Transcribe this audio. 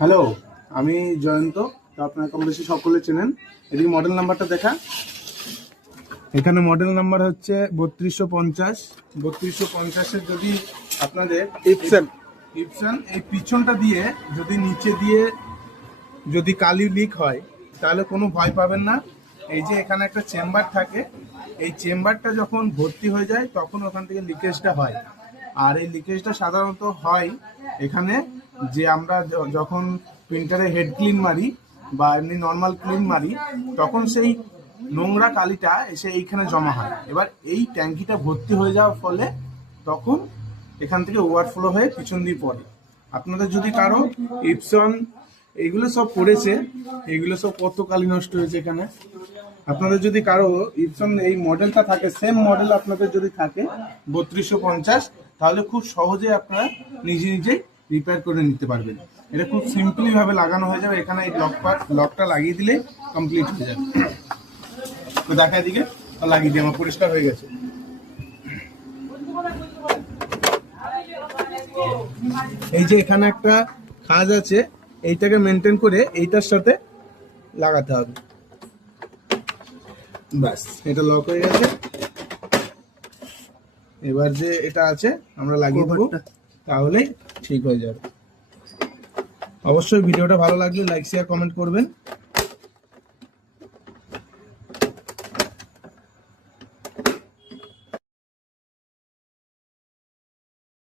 Hello, আমি জয়ন্ত। তো আপনারা কম বেশি সকলে চেনেন। এদিকে মডেল নাম্বারটা দেখা। এখানে মডেল নাম্বার হচ্ছে 3250। 3250-এর যদি আপনাদের ইপসন এই পিছনটা দিয়ে যদি নিচে দিয়ে যদি কালি লিক হয় তাহলে কোনো ভয় পাবেন না। এই যে এখানে একটা চেম্বার থাকে, এই চেম্বারটা যখন ভর্তি হয়ে যায় তখন ওখান থেকে লিকেজটা হয়। আর এই লিকেজটা সাধারণত হয় এখানে যে আমরা যখন প্রিন্টারে হেড ক্লিন মারি বা এমনি নর্মাল ক্লিন মারি তখন সেই নোংরা কালিটা এসে এইখানে জমা হয়। এবার এই ট্যাঙ্কিটা ভর্তি হয়ে যাওয়ার ফলে তখন এখান থেকে ওভারফ্লো হয়ে পিছন দিয়ে পড়ে। আপনাদের যদি কারো ইপসন এইগুলো সব পড়েছে, এইগুলো সব কত কালি নষ্ট হয়েছে এখানে। আপনাদের যদি কারো ইপসন এই মডেলটা থাকে, সেম মডেল আপনাদের যদি থাকে 3250, তাহলে খুব সহজে আপনারা নিজে নিজেই রিপেয়ার করে নিতে পারবেন। এটা খুব সিম্পলি ভাবে লাগানো হয়ে যাবে। এখানে এই লকটা লাগিয়ে দিলে কমপ্লিট হয়ে যাবে। তো দেখা দিকে লাগিয়ে দিয়ে আমার পরিষ্কার হয়ে গেছে। এই যে এখানে একটা খাঁজ আছে, এইটাকে মেনটেন করে এইটার সাথে লাগাতে হবে। ব্যাস, এটা লক হয়ে গেছে। এবার যে এটা আছে আমরা লাগিয়ে দেবো, তাহলেই ঠিক হয়ে যাবে। অবশ্যই ভিডিওটা ভালো লাগলে লাইক শেয়ার কমেন্ট করবেন।